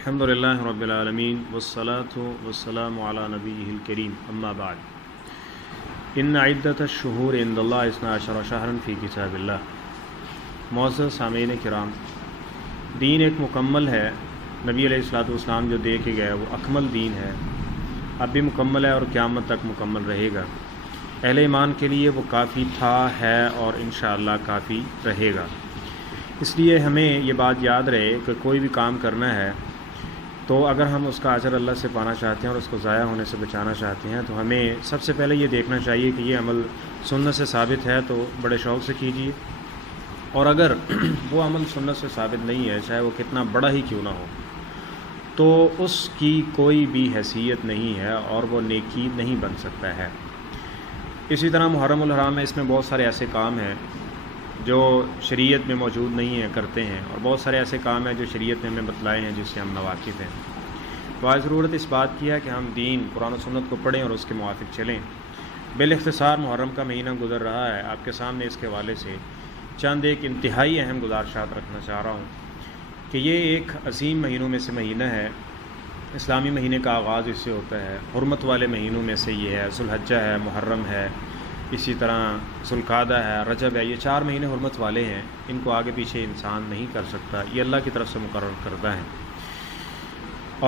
الحمدللہ رب العالمین والصلاة والسلام علی نبیہ الکریم اما بعد ان عدۃ الشہور عند اللہ 12 شہرا فی کتاب اللہ۔ معزز سامعین کرام، دین ایک مکمل ہے۔ نبی علیہ الصلوۃ والسلام جو دے کے گئے وہ اکمل دین ہے، اب بھی مکمل ہے اور قیامت تک مکمل رہے گا۔ اہل ایمان کے لیے وہ کافی تھا، ہے اور انشاءاللہ کافی رہے گا۔ اس لیے ہمیں یہ بات یاد رہے کہ کوئی بھی کام کرنا ہے تو اگر ہم اس کا اجر اللہ سے پانا چاہتے ہیں اور اس کو ضائع ہونے سے بچانا چاہتے ہیں تو ہمیں سب سے پہلے یہ دیکھنا چاہیے کہ یہ عمل سنت سے ثابت ہے تو بڑے شوق سے کیجیے، اور اگر وہ عمل سنت سے ثابت نہیں ہے، چاہے وہ کتنا بڑا ہی کیوں نہ ہو، تو اس کی کوئی بھی حیثیت نہیں ہے اور وہ نیکی نہیں بن سکتا ہے۔ اسی طرح محرم الحرام میں اس میں بہت سارے ایسے کام ہیں جو شریعت میں موجود نہیں ہیں، کرتے ہیں، اور بہت سارے ایسے کام ہیں جو شریعت نے ہمیں بتلائے ہیں جس سے ہم ناواقف ہیں۔ باعث ضرورت اس بات کی ہے کہ ہم دین قرآن و سنت کو پڑھیں اور اس کے موافق چلیں۔ بالاختصار محرم کا مہینہ گزر رہا ہے، آپ کے سامنے اس کے حوالے سے چند ایک انتہائی اہم گزارشات رکھنا چاہ رہا ہوں کہ یہ ایک عظیم مہینوں میں سے مہینہ ہے۔ اسلامی مہینے کا آغاز اس سے ہوتا ہے، حرمت والے مہینوں میں سے یہ ہے۔ ذوالحجہ ہے، محرم ہے، اسی طرح ذوالقعدہ ہے، رجب ہے، یہ 4 مہینے حرمت والے ہیں، ان کو آگے پیچھے انسان نہیں کر سکتا، یہ اللہ کی طرف سے مقرر کردہ ہیں۔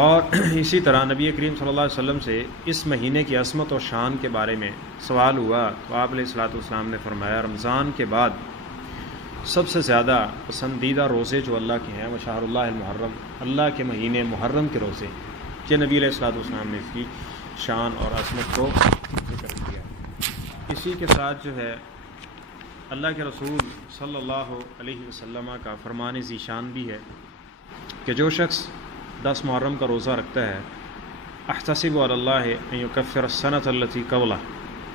اور اسی طرح نبی کریم صلی اللہ علیہ وسلم سے اس مہینے کی عظمت اور شان کے بارے میں سوال ہوا تو آپ علیہ الصلوۃ والسلام نے فرمایا رمضان کے بعد سب سے زیادہ پسندیدہ روزے جو اللہ کے ہیں وہ شہر اللہ المحرم، اللہ کے مہینے محرم کے روزے۔ کہ نبی علیہ الصلوۃ والسلام نے اس کی شان اور عظمت کو ذکر کیا۔ اسی کے ساتھ جو ہے اللہ کے رسول صلی اللہ علیہ وسلم کا فرمان ذیشان بھی ہے کہ جو شخص 10 محرم کا روزہ رکھتا ہے، احتسب علی اللہ ان یکفر السنۃ التی قبلہ،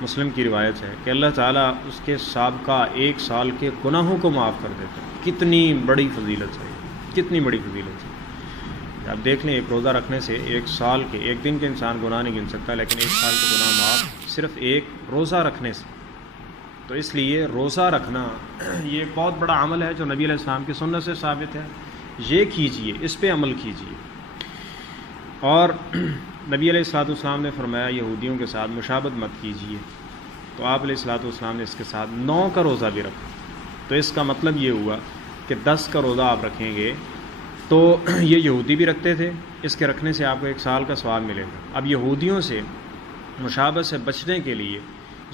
مسلم کی روایت ہے کہ اللہ تعالیٰ اس کے سابقہ 1 سال کے گناہوں کو معاف کر دیتا ہے۔ کتنی بڑی فضیلت ہے، کتنی بڑی فضیلت ہے۔ آپ دیکھ لیں، ایک روزہ رکھنے سے 1 سال کے، ایک دن کے انسان گناہ نہیں گن سکتا، لیکن 1 سال کے گناہ معاف صرف ایک روزہ رکھنے سے۔ تو اس لیے روزہ رکھنا یہ ایک بہت بڑا عمل ہے جو نبی علیہ السلام کی سنت سے ثابت ہے، یہ کیجئے، اس پہ عمل کیجئے۔ اور نبی علیہ الصلوۃ والسلام نے فرمایا یہودیوں کے ساتھ مشابہت مت کیجئے، تو آپ علیہ الصلوۃ والسلام نے اس کے ساتھ 9 کا روزہ بھی رکھا۔ تو اس کا مطلب یہ ہوا کہ 10 کا روزہ آپ رکھیں گے تو یہ یہودی بھی رکھتے تھے، اس کے رکھنے سے آپ کو 1 سال کا ثواب ملے گا۔ اب یہودیوں سے مشابہت سے بچنے کے لیے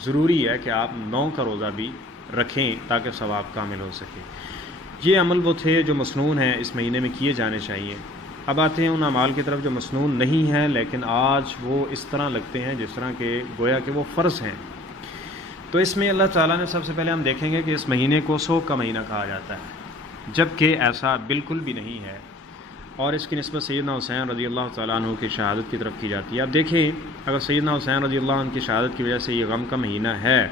ضروری ہے کہ آپ 9 کا روزہ بھی رکھیں تاکہ ثواب کامل ہو سکے۔ یہ عمل وہ تھے جو مسنون ہیں، اس مہینے میں کیے جانے چاہیے۔ اب آتے ہیں ان اعمال کی طرف جو مسنون نہیں ہیں لیکن آج وہ اس طرح لگتے ہیں جس طرح کہ گویا کہ وہ فرض ہیں۔ تو اس میں اللہ تعالیٰ نے سب سے پہلے ہم دیکھیں گے کہ اس مہینے کو سوگ کا مہینہ کہا جاتا ہے، جبکہ ایسا بالکل بھی نہیں ہے، اور اس کی نسبت سیدنا حسین رضی اللہ تعالیٰ عنہ کی شہادت کی طرف کی جاتی ہے۔ اب دیکھیں، اگر سیدنا حسین رضی اللہ عنہ کی شہادت کی وجہ سے یہ غم کا مہینہ ہے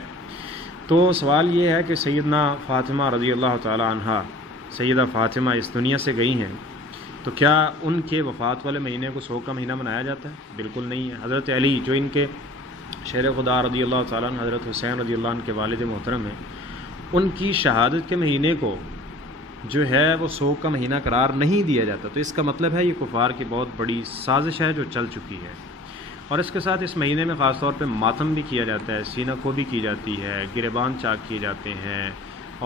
تو سوال یہ ہے کہ سیدنا فاطمہ رضی اللہ تعالیٰ عنہ، سیدہ فاطمہ اس دنیا سے گئی ہیں، تو کیا ان کے وفات والے مہینے کو سوگ کا مہینہ منایا جاتا ہے؟ بالکل نہیں ہے۔ حضرت علی جو ان کے شیر خدا رضی اللہ تعالیٰ عنہ، حضرت حسین رضی اللہ عنہ کے والد محترم ہیں، ان کی شہادت کے مہینے کو جو ہے وہ سوگ کا مہینہ قرار نہیں دیا جاتا۔ تو اس کا مطلب ہے یہ کفار کی بہت بڑی سازش ہے جو چل چکی ہے۔ اور اس کے ساتھ اس مہینے میں خاص طور پہ ماتم بھی کیا جاتا ہے، سینہ کو بھی کی جاتی ہے، گریبان چاک کیے جاتے ہیں،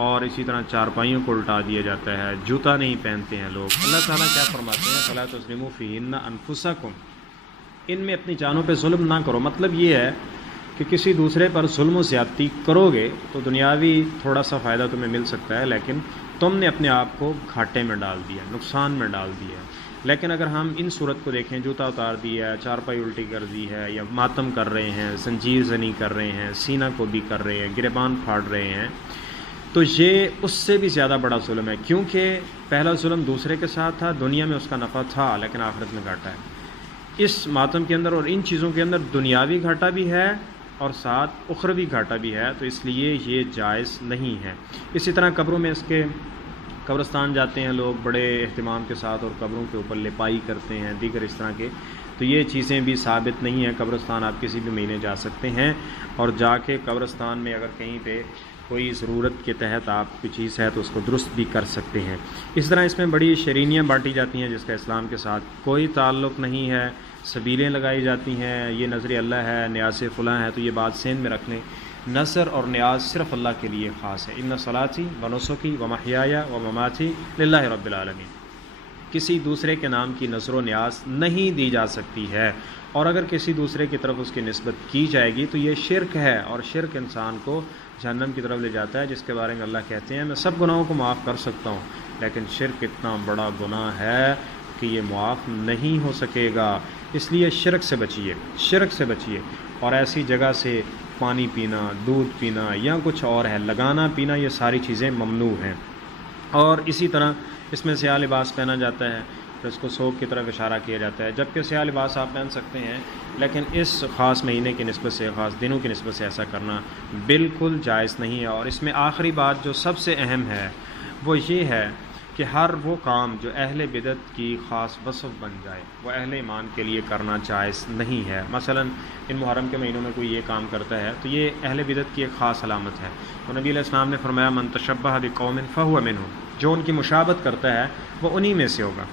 اور اسی طرح چارپائیوں کو الٹا دیا جاتا ہے، جوتا نہیں پہنتے ہیں لوگ۔ اللہ تعالیٰ کیا فرماتے ہیں؟ فَلَا تَظْلِمُوا فِيهِنَّ أَنفُسَكُمْ، ان میں اپنی جانوں پہ ظلم نہ کرو۔ مطلب یہ ہے کہ کسی دوسرے پر ظلم و زیادتی کرو گے تو دنیاوی تھوڑا سا فائدہ تمہیں مل سکتا ہے، لیکن تم نے اپنے آپ کو گھاٹے میں ڈال دیا، نقصان میں ڈال دیا۔ لیکن اگر ہم ان صورت کو دیکھیں، جوتا اتار دیا ہے، چارپائی الٹی کر دی ہے، یا ماتم کر رہے ہیں، زنجیر زنی کر رہے ہیں، سینہ کو بھی کر رہے ہیں، گریبان پھاڑ رہے ہیں، تو یہ اس سے بھی زیادہ بڑا ظلم ہے، کیونکہ پہلا ظلم دوسرے کے ساتھ تھا، دنیا میں اس کا نفع تھا لیکن آخرت میں گھاٹا ہے۔ اس ماتم کے اندر اور ان چیزوں کے اندر دنیاوی گھاٹا بھی ہے اور ساتھ اخروی گھاٹا بھی ہے، تو اس لیے یہ جائز نہیں ہے۔ اسی طرح قبروں میں اس کے قبرستان جاتے ہیں لوگ بڑے اہتمام کے ساتھ اور قبروں کے اوپر لپائی کرتے ہیں، دیگر اس طرح کے، تو یہ چیزیں بھی ثابت نہیں ہیں۔ قبرستان آپ کسی بھی مہینے جا سکتے ہیں، اور جا کے قبرستان میں اگر کہیں پہ کوئی ضرورت کے تحت آپ کی چیز ہے تو اس کو درست بھی کر سکتے ہیں۔ اس طرح اس میں بڑی شرینیاں بانٹی جاتی ہیں جس کا اسلام کے ساتھ کوئی تعلق نہیں ہے، سبیلیں لگائی جاتی ہیں، یہ نظر اللہ ہے، نیاز فلاں ہے، تو یہ بات ذہن میں رکھ لیں، نظر اور نیاز صرف اللہ کے لیے خاص ہے۔ ان صلاتی و نسکی و محیایا و مماتی للہ رب العالمین، کسی دوسرے کے نام کی نظر و نیاز نہیں دی جا سکتی ہے، اور اگر کسی دوسرے کی طرف اس کی نسبت کی جائے گی تو یہ شرک ہے، اور شرک انسان کو جہنم کی طرف لے جاتا ہے، جس کے بارے میں اللہ کہتے ہیں میں سب گناہوں کو معاف کر سکتا ہوں لیکن شرک اتنا بڑا گناہ ہے کہ یہ معاف نہیں ہو سکے گا۔ اس لیے شرک سے بچیے، شرک سے بچیے، اور ایسی جگہ سے پانی پینا، دودھ پینا یا کچھ اور ہے لگانا پینا، یہ ساری چیزیں ممنوع ہیں۔ اور اسی طرح اس میں سیاہ لباس پہنا جاتا ہے تو اس کو ثوب کی طرف اشارہ کیا جاتا ہے، جبکہ سیاہ لباس آپ پہن سکتے ہیں، لیکن اس خاص مہینے کی نسبت سے، خاص دنوں کی نسبت سے ایسا کرنا بالکل جائز نہیں ہے۔ اور اس میں آخری بات جو سب سے اہم ہے وہ یہ ہے کہ ہر وہ کام جو اہل بدعت کی خاص وصف بن جائے وہ اہل ایمان کے لیے کرنا جائز نہیں ہے۔ مثلا ان محرم کے مہینوں میں کوئی یہ کام کرتا ہے تو یہ اہل بدعت کی ایک خاص علامت ہے، تو نبی علیہ السلام نے فرمایا من تشبہ بقوم فہو منہم، جو ان کی مشابہت کرتا ہے وہ انہی میں سے ہوگا۔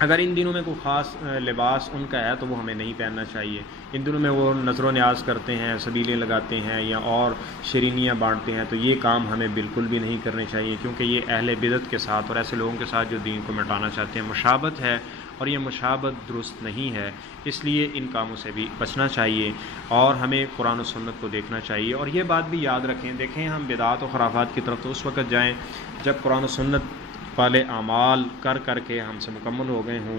اگر ان دنوں میں کوئی خاص لباس ان کا ہے تو وہ ہمیں نہیں پہننا چاہیے۔ ان دنوں میں وہ نظر و نیاز کرتے ہیں، سبیلیں لگاتے ہیں یا اور شرینیاں بانٹتے ہیں، تو یہ کام ہمیں بالکل بھی نہیں کرنے چاہیے، کیونکہ یہ اہل بدعت کے ساتھ اور ایسے لوگوں کے ساتھ جو دین کو مٹانا چاہتے ہیں مشابہت ہے، اور یہ مشابہت درست نہیں ہے۔ اس لیے ان کاموں سے بھی بچنا چاہیے اور ہمیں قرآن و سنت کو دیکھنا چاہیے۔ اور یہ بات بھی یاد رکھیں، دیکھیں ہم بدعات و خرافات کی طرف تو اس وقت جائیں جب قرآن و سنت والے اعمال کر کر کے ہم سے مکمل ہو گئے ہوں،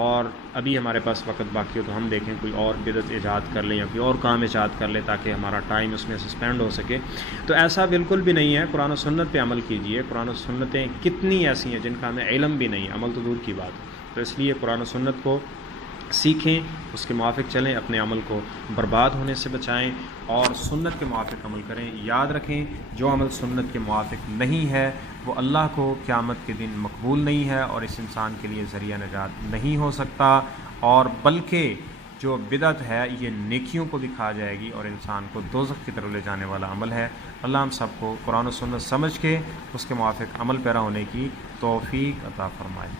اور ابھی ہمارے پاس وقت باقی ہو تو ہم دیکھیں کوئی اور بدعت ایجاد کر لیں یا کوئی اور کام ایجاد کر لیں تاکہ ہمارا ٹائم اس میں سسپینڈ ہو سکے۔ تو ایسا بالکل بھی نہیں ہے، قرآن و سنت پہ عمل کیجئے۔ قرآن و سنتیں کتنی ایسی ہیں جن کا ہمیں علم بھی نہیں ہے، عمل تو دور کی بات ہے، تو اس لیے قرآن و سنت کو سیکھیں، اس کے موافق چلیں، اپنے عمل کو برباد ہونے سے بچائیں اور سنت کے موافق عمل کریں۔ یاد رکھیں جو عمل سنت کے موافق نہیں ہے وہ اللہ کو قیامت کے دن مقبول نہیں ہے اور اس انسان کے لیے ذریعہ نجات نہیں ہو سکتا، اور بلکہ جو بدعت ہے یہ نیکیوں کو دکھا جائے گی اور انسان کو دوزخ کی طرف لے جانے والا عمل ہے۔ اللہ ہم سب کو قرآن و سنت سمجھ کے اس کے موافق عمل پیرا ہونے کی توفیق عطا فرمائے۔